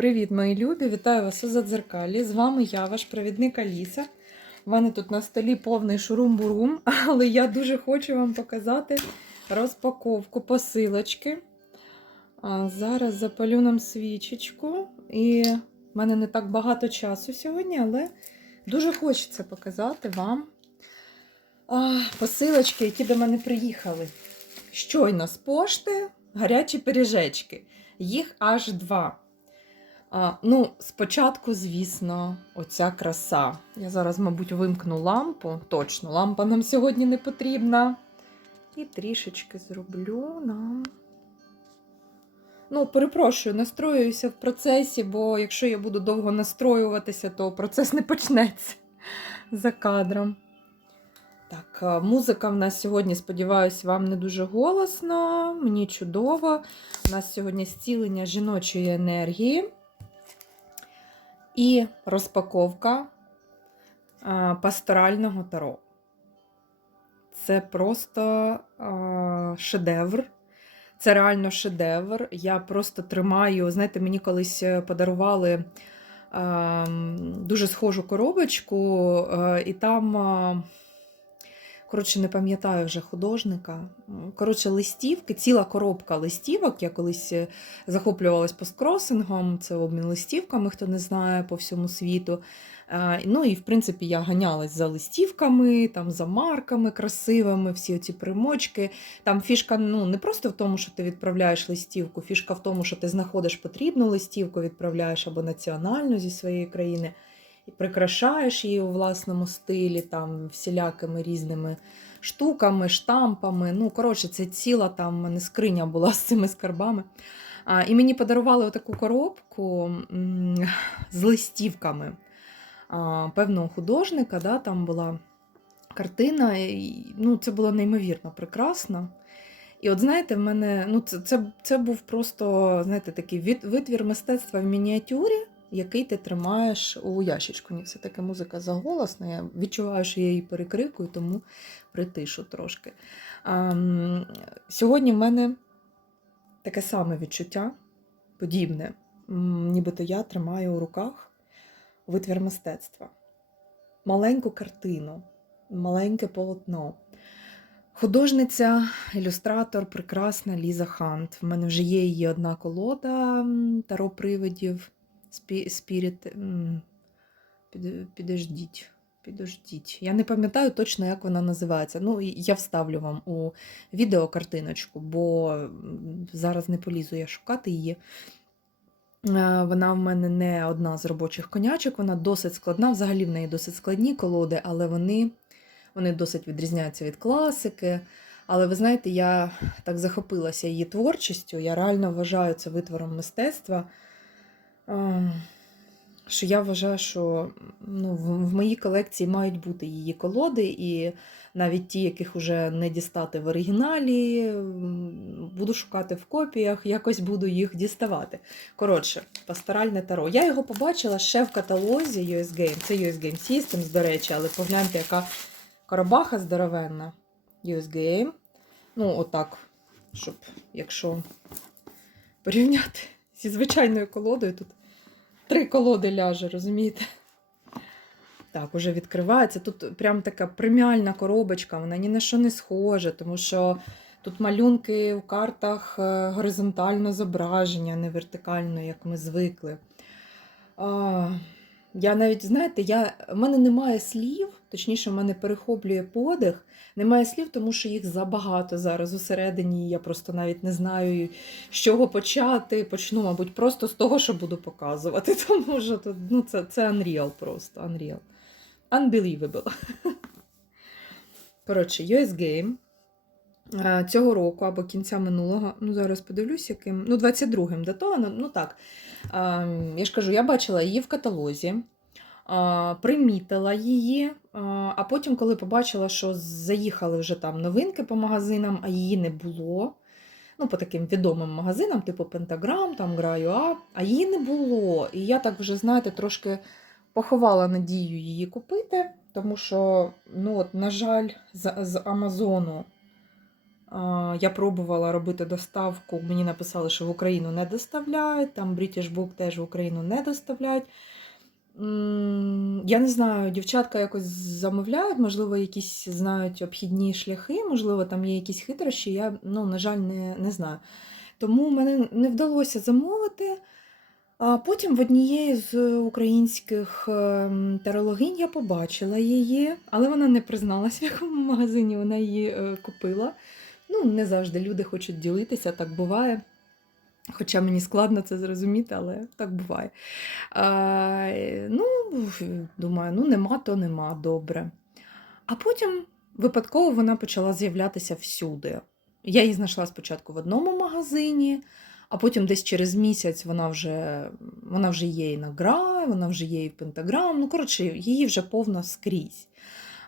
Привіт, мої любі! Вітаю вас у Задзеркалі. З вами я, ваш провідник Аліса. У мене тут на столі повний шурум-бурум, але я дуже хочу вам показати розпаковку посилочки. А зараз запалю нам свічечку. І в мене не так багато часу сьогодні, але дуже хочеться показати вам посилочки, які до мене приїхали. Щойно з пошти гарячі пиріжечки. Їх аж два. А, ну, спочатку, звісно, оця краса. Я зараз, мабуть, вимкну лампу. Точно, лампа нам сьогодні не потрібна. І трішечки зроблю нам. Ну, перепрошую, настроююся в процесі, бо якщо я буду довго настроюватися, то процес не почнеться за кадром. Так, музика в нас сьогодні, сподіваюся, вам не дуже голосно. Мені чудово. У нас сьогодні зцілення жіночої енергії. І розпаковка пасторального таро. Це просто шедевр. Це реально шедевр. Я просто тримаю. Знаєте, мені колись подарували а, дуже схожу коробочку, а, і там. Коротше, не пам'ятаю вже художника. Коротше, листівки, ціла коробка листівок. Я колись е, захоплювалась посткросингом, це обмін листівками, хто не знає по всьому світу. Е, Ну і в принципі я ганялась за листівками, там за марками красивими, всі ці примочки. Там фішка ну, не просто в тому, що ти відправляєш листівку, фішка в тому, що ти знаходиш потрібну листівку, відправляєш або національну зі своєї країни і прикрашаєш її у власному стилі, там всілякими різними штуками, штампами. Ну, коротше, це ціла там мене скриня була з цими скарбами. А, І мені подарували таку коробку з листівками а, певного художника. Да, Там була картина. І, ну, Це було неймовірно прекрасно. І от знаєте, в мене ну, це, це, це був просто знаєте, такий від, витвір мистецтва в мініатюрі який ти тримаєш у ящичку. Ні, все-таки музика заголосна. Я відчуваю, що я її перекрикую, тому притишу трошки. А, Сьогодні в мене таке саме відчуття, подібне, нібито я тримаю у руках витвір мистецтва, маленьку картину, маленьке полотно. Художниця, ілюстратор, прекрасна Ліза Хант. В мене вже є її одна колода таро Спіріт. Підождіть. Підождіть. Я не пам'ятаю точно, як вона називається. Ну, я вставлю вам у відео картиночку, бо зараз не полізу я шукати її. Вона в мене не одна з робочих конячок, вона досить складна. Взагалі в неї досить складні колоди, але вони, вони досить відрізняються від класики. Але ви знаєте, я так захопилася її творчістю. Я реально вважаю це витвором мистецтва що я вважаю, що ну, в моїй колекції мають бути її колоди, і навіть ті, яких вже не дістати в оригіналі, буду шукати в копіях, якось буду їх діставати. Коротше, пасторальне таро. Я його побачила ще в каталозі US Game. Це US Game Systems, до речі, але погляньте, яка коробаха здоровенна. US Game. Ну, отак, щоб, якщо порівняти зі звичайною колодою, тут три колоди ляже, розумієте? Так, уже відкривається. Тут прям така преміальна коробочка, вона ні на що не схожа, тому що тут малюнки у картах е, горизонтально зображення, не вертикально, як ми звикли. А, Я навіть, знаєте, я, в мене немає слів, точніше, в мене перехоплює подих. Немає слів, тому що їх забагато зараз усередині. Я просто навіть не знаю, з чого почати. Почну, мабуть, просто з того, що буду показувати. Тому що тут, ну, це це Unreal просто. Unreal. Unbelievable. Коротше, US Game. Цього року або кінця минулого, ну зараз подивлюсь, яким. Ну, 22-м датовано. Ну так. Я ж кажу, я бачила її в каталозі примітила її, а потім, коли побачила, що заїхали вже там новинки по магазинам, а її не було. Ну, по таким відомим магазинам, типу Пентаграм, там Граю а її не було. І я так вже, знаєте, трошки поховала надію її купити, тому що, ну, от, на жаль, з, з Амазону Я пробувала робити доставку. Мені написали, що в Україну не доставляють. Там British Book теж в Україну не доставляють. Я не знаю, дівчатка якось замовляють, можливо, якісь знають обхідні шляхи, можливо, там є якісь хитрощі. Я, ну, на жаль, не, не знаю. Тому мене не вдалося замовити. А потім в однієї з українських ем, тарологинь я побачила її, але вона не призналась, в якому магазині вона її е, купила. Ну, не завжди люди хочуть ділитися, так буває. Хоча мені складно це зрозуміти, але так буває. А, ну, думаю, ну нема, то нема, добре. А потім випадково вона почала з'являтися всюди. Я її знайшла спочатку в одному магазині, а потім десь через місяць вона вже, вона вже є і на Грай, вона вже є і в Пентаграм. Ну, коротше, її вже повно скрізь.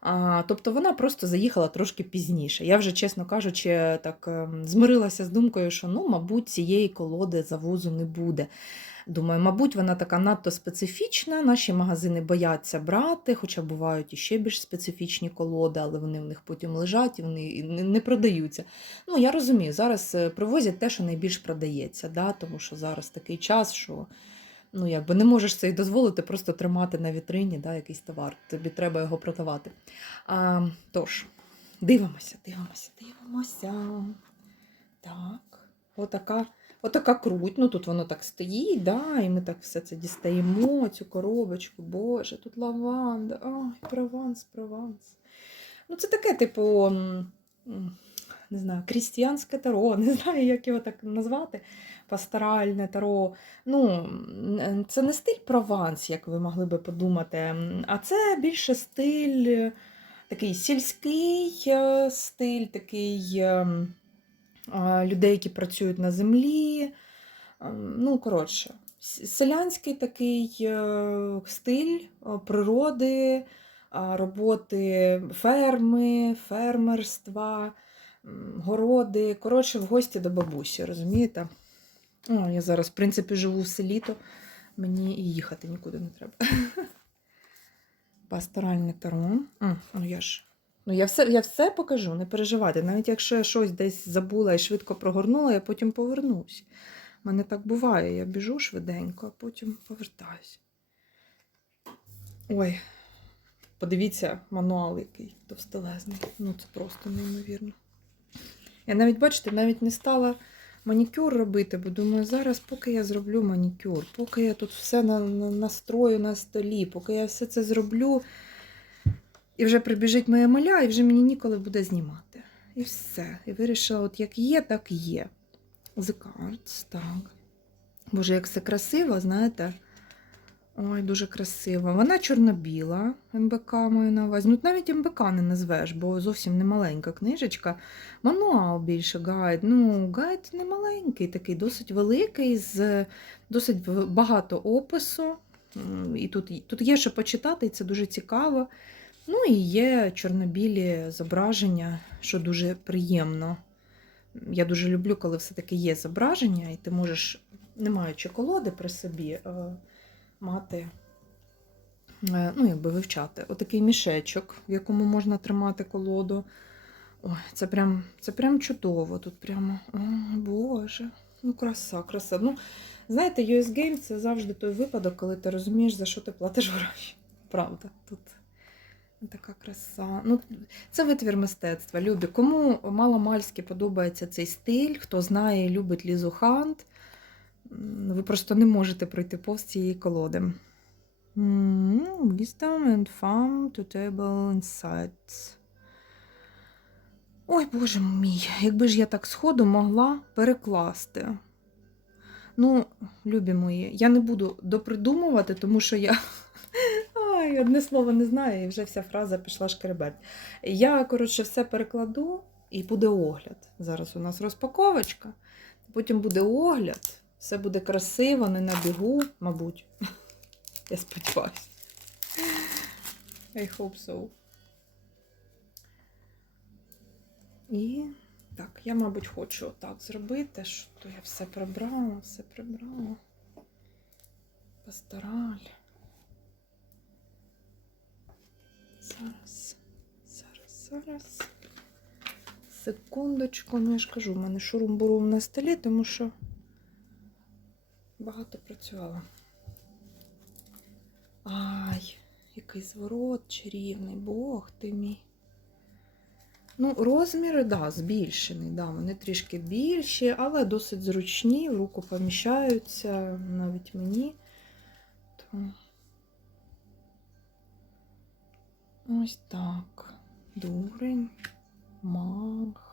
А, тобто вона просто заїхала трошки пізніше. Я вже, чесно кажучи, так ем, змирилася з думкою, що ну, мабуть, цієї колоди завозу не буде. Думаю, мабуть, вона така надто специфічна. Наші магазини бояться брати, хоча бувають іще більш специфічні колоди, але вони в них потім лежать і вони не продаються. Ну, я розумію, зараз е, привозять те, що найбільш продається, да? тому що зараз такий час, що ну, якби не можеш це і дозволити просто тримати на вітрині да, якийсь товар. Тобі треба його продавати. А, тож, дивимося, дивимося, дивимося. Так, отака. Отака круть, ну тут воно так стоїть, да, і ми так все це дістаємо, цю коробочку. Боже, тут лаванда, ой, прованс, прованс. Ну, це таке, типу, не знаю, крістіянське таро, не знаю, як його так назвати. Пасторальне таро. Ну, це не стиль прованс, як ви могли би подумати, а це більше стиль такий сільський е, стиль, такий. ем, людей, які працюють на землі. Ем, Ну, коротше, селянський такий е, стиль е, природи, роботи ферми, фермерства, городи. Коротше, в гості до бабусі, розумієте? О, я зараз, в принципі, живу в селі, то мені і їхати нікуди не треба. Пасторальне таро. Ну я ж Ну, я все, я все покажу, не переживайте. Навіть якщо я щось десь забула і швидко прогорнула, я потім повернусь. У мене так буває, я біжу швиденько, а потім повертаюсь. Ой, подивіться, мануал який товстелезний. Ну, це просто неймовірно. Я навіть, бачите, навіть не стала манікюр робити, бо думаю, зараз, поки я зроблю манікюр, поки я тут все на, на, настрою на столі, поки я все це зроблю. І вже прибіжить моя маля, і вже мені ніколи буде знімати. І все. І вирішила, от як є, так є. The cards, так. Боже, як все красиво, знаєте. Ой, дуже красиво. Вона чорно-біла, МБК маю на увазі. Ну, навіть МБК не назвеш, бо зовсім не маленька книжечка. Мануал більше гайд. Ну, гайд не маленький, такий, досить великий, з досить багато опису. І тут, тут є що почитати, і це дуже цікаво. Ну і є чорнобілі зображення, що дуже приємно. Я дуже люблю, коли все-таки є зображення, і ти можеш, не маючи колоди при собі, е, мати, е, ну, якби вивчати. Отакий мішечок, в якому можна тримати колоду. Ой, це прям, це прям чудово. Тут прямо, о, Боже, ну краса, краса. Ну, знаєте, US Game це завжди той випадок, коли ти розумієш, за що ти платиш гроші. Правда, тут. Така краса. Ну, це витвір мистецтва. Любі. Кому мало-мальськи подобається цей стиль, хто знає і любить Лізу Хант, ви просто не можете пройти повз цієї колоди. М, Wisdom and fun to table insights. Ой, боже мій, якби ж я так сходу могла перекласти. Ну, любі мої, я не буду допридумувати, тому що я Ай, одне слово не знаю, і вже вся фраза пішла шкереберть. Я, коротше, все перекладу і буде огляд. Зараз у нас розпаковочка, потім буде огляд, все буде красиво, не на бігу, мабуть. Я сподіваюся. I hope so. І так, я, мабуть, хочу так зробити, що то я все прибрала, все прибрала. Пастораль. Зараз, зараз, зараз. Секундочку, ну я ж кажу, в мене шурум-бурум на столі, тому що багато працювала. Ай, який зворот чарівний, Бог ти мій. Ну, розміри, да, збільшені, да, вони трішки більші, але досить зручні, в руку поміщаються навіть мені. То... Ось так. Дурень, маг.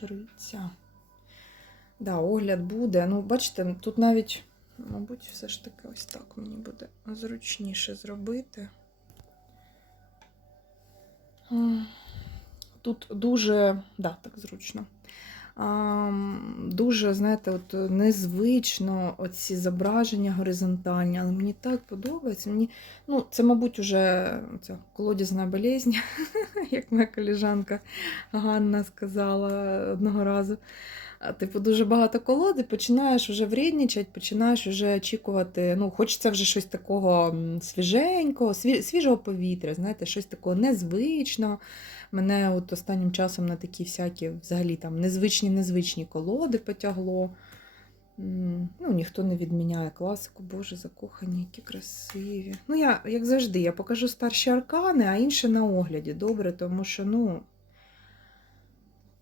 Жриця. Да, огляд буде. Ну, бачите, тут навіть, мабуть, все ж таки ось так мені буде зручніше зробити. Тут дуже, да, так зручно. Дуже, знаєте, от незвично оці зображення горизонтальні, але мені так подобається. Мені, ну, це, мабуть, уже ця колодязна болезнь, як моя коліжанка Ганна сказала одного разу. Типу, дуже багато колоди, починаєш вже вредничати, починаєш вже очікувати. Ну, хочеться вже щось такого свіженького, свіжого повітря, знаєте, щось такого незвичного. Мене от останнім часом на такі всякі взагалі там незвичні незвичні колоди потягло. Ну, ніхто не відміняє класику, боже, закохані, які красиві. Ну, я, як завжди, я покажу старші аркани, а інше на огляді. Добре, тому що, ну.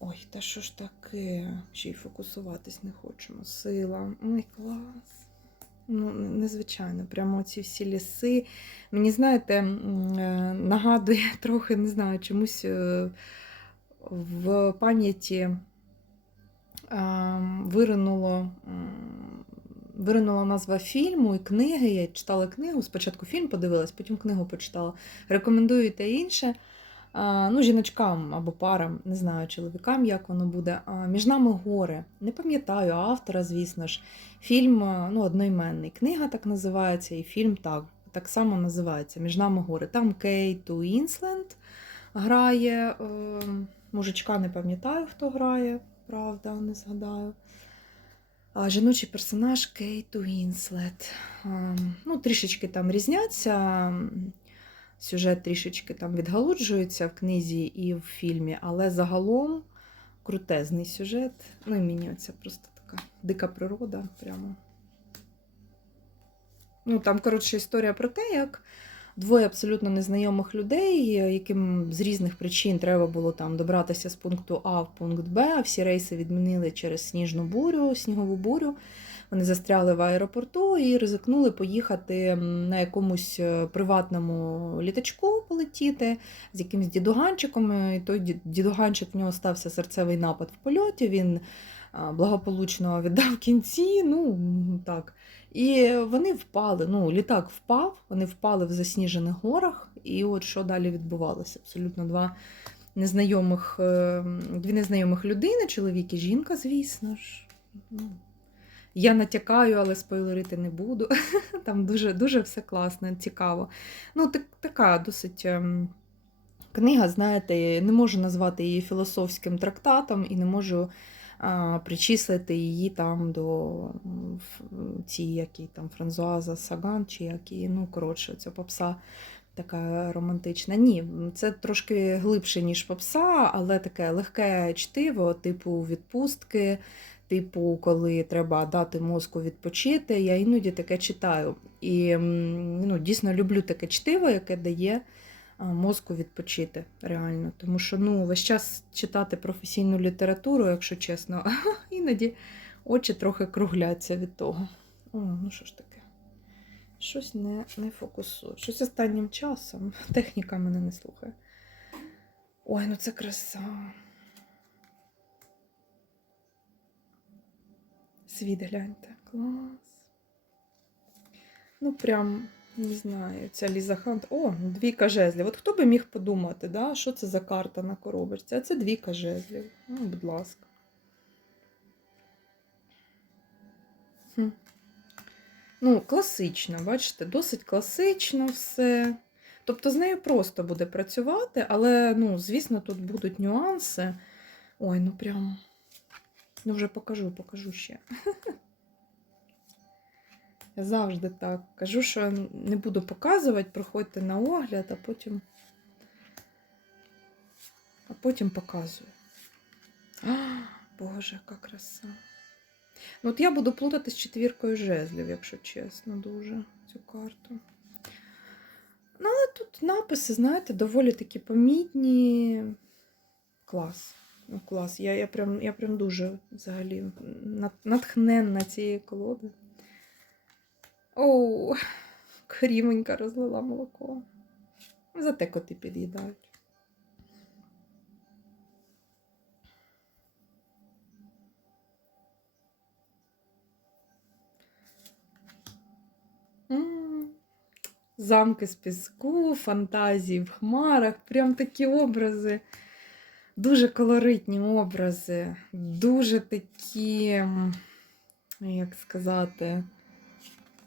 Ой, та що ж таке? Ще й фокусуватись не хочемо. Сила. Ой, клас. Ну, незвичайно, прямо ці всі ліси. Мені, знаєте, е, нагадує трохи, не знаю, чомусь е, в пам'яті виринуло, виринула назва фільму і книги. Я читала книгу, спочатку фільм подивилась, потім книгу почитала. Рекомендую те інше. Ну, жіночкам або парам, не знаю, чоловікам, як воно буде. Між нами гори. Не пам'ятаю автора, звісно ж. Фільм ну, одноіменний. Книга так називається, і фільм так, так само називається Між нами гори. Там Кейт Уінсленд грає. Мужичка не пам'ятаю, хто грає, правда, не згадаю. А жіночий персонаж Кейт Уінслет. Ну, трішечки там різняться. Сюжет трішечки там відгалуджується в книзі і в фільмі, але загалом крутезний сюжет. Ну і мені оця просто така дика природа. Прямо. Ну, там, коротше, історія про те, як двоє абсолютно незнайомих людей, яким з різних причин треба було там добратися з пункту А в пункт Б, а всі рейси відмінили через сніжну бурю, снігову бурю. Вони застряли в аеропорту і ризикнули поїхати на якомусь е, приватному літачку полетіти з якимсь дідуганчиком. І той дідуганчик в нього стався серцевий напад в польоті. Він благополучно віддав кінці. Ну так. І вони впали. Ну, літак впав, вони впали в засніжених горах. І от що далі відбувалося? Абсолютно два незнайомих, е, дві незнайомих людини, чоловік і жінка, звісно ж. Я натякаю, але спойлерити не буду. Там дуже, дуже все класно, цікаво. Ну, так, така досить ем, книга, знаєте, не можу назвати її філософським трактатом і не можу а, причислити її там до ці, які там Франсуаза Саган, чи які, ну, коротше, ця попса така романтична. Ні, це трошки глибше, ніж попса, але таке легке чтиво, типу відпустки. Типу, коли треба дати мозку відпочити, я іноді таке читаю. І ну, дійсно люблю таке чтиво, яке дає мозку відпочити реально. Тому що ну, весь час читати професійну літературу, якщо чесно, іноді очі трохи кругляться від того. О, ну що ж таке? Щось не, не фокусує. Щось останнім часом. Техніка мене не слухає. Ой, ну це краса. Світ гляньте. Клас. Ну, прям, не знаю, ця Ліза Хант. О, двійка жезлів. От хто би міг подумати, да? що це за карта на коробочці? А це двійка жезлів. Ну, будь ласка. Ну, класично, бачите, досить класично все. Тобто з нею просто буде працювати, але, ну, звісно, тут будуть нюанси. Ой, ну прям. Ну, вже покажу, покажу ще. Я завжди так кажу, що не буду показувати, приходьте на огляд, а потім а потім показую. А, Боже, яка краса. Ну, от я буду плутати з четвіркою жезлів, якщо чесно, дуже цю карту. Ну, але тут написи, знаєте, доволі такі помітні. Клас. Ну, клас. Я, я, прям, я прям дуже взагалі натхненна цієї колоди. Оу, крімонька розлила молоко. Зате коти під'їдають. Замки з піску, фантазії в хмарах, прям такі образи. Дуже колоритні образи, дуже такі, як сказати,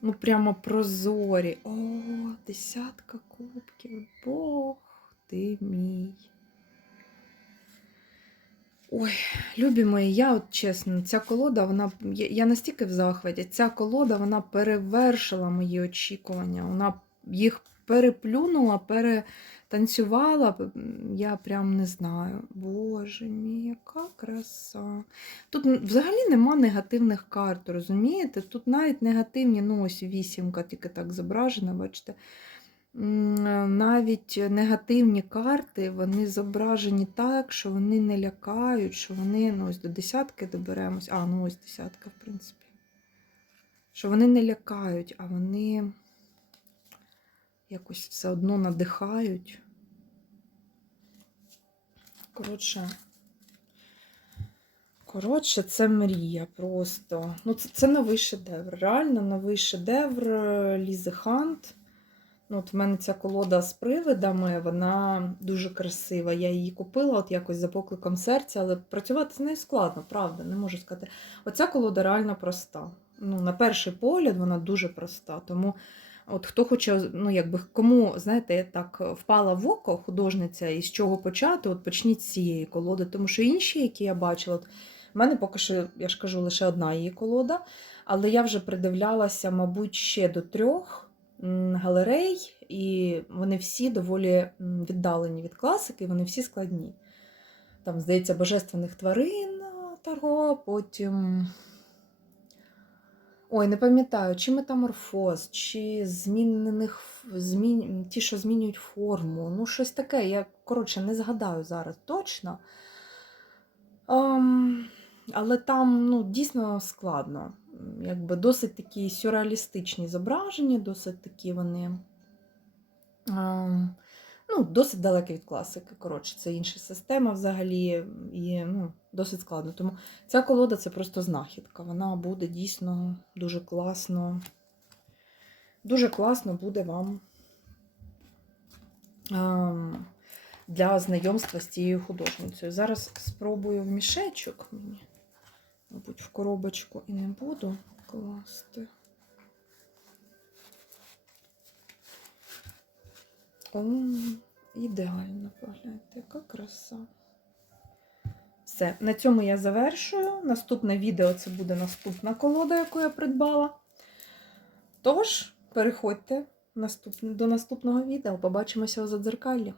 ну прямо прозорі. О, десятка кубків. Бог ти мій. Ой, любі мої, я от чесно, ця колода, вона. Я, настільки в захваті, ця колода вона перевершила мої очікування. Вона їх переплюнула, перетанцювала. М, Я прям не знаю. Боже мій, яка краса. Тут взагалі нема негативних карт, розумієте? Тут навіть негативні, ну ось вісімка, тільки так зображена, бачите. Е, Навіть негативні карти, вони зображені так, що вони не лякають, що вони, ну ось до десятки доберемось. А, ну ось десятка, в принципі. Що вони не лякають, а вони якось все одно надихають. Коротше, коротше, це мрія просто. Ну, це, це новий шедевр. Реально новий шедевр е, Лізи Хант. Ну, от в мене ця колода з привидами, вона дуже красива. Я її купила от якось за покликом серця, але працювати з нею складно, правда, не можу сказати. Оця колода реально проста. Ну, на перший погляд вона дуже проста. Тому от хто хоче, ну якби кому, знаєте, так впала в око художниця і з чого почати, от почніть з цієї колоди. Тому що інші, які я бачила, от, в мене поки що, я ж кажу, лише одна її колода, але я вже придивлялася, мабуть, ще до трьох галерей, і вони всі доволі віддалені від класики, вони всі складні. Там, здається, божественних тварин Таро, потім. Ой, не пам'ятаю, чи метаморфоз, чи змінених змін... ті, що змінюють форму. Ну, щось таке. Я, коротше, не згадаю зараз точно. Ем, але там ну, дійсно складно. Якби досить такі сюрреалістичні зображення, досить такі вони. Ем, ну, досить далекі від класики. Коротше, це інша система взагалі, і ну, досить складно. Тому ця колода це просто знахідка. Вона буде дійсно дуже класно. Дуже класно буде вам ем, для знайомства з цією художницею. Зараз спробую в мішечок мені. Мабуть, в коробочку і не буду класти. Ідеально, погляньте, яка краса. Все, на цьому я завершую. Наступне відео це буде наступна колода, яку я придбала. Тож, переходьте наступ... до наступного відео. Побачимося у задзеркаллі.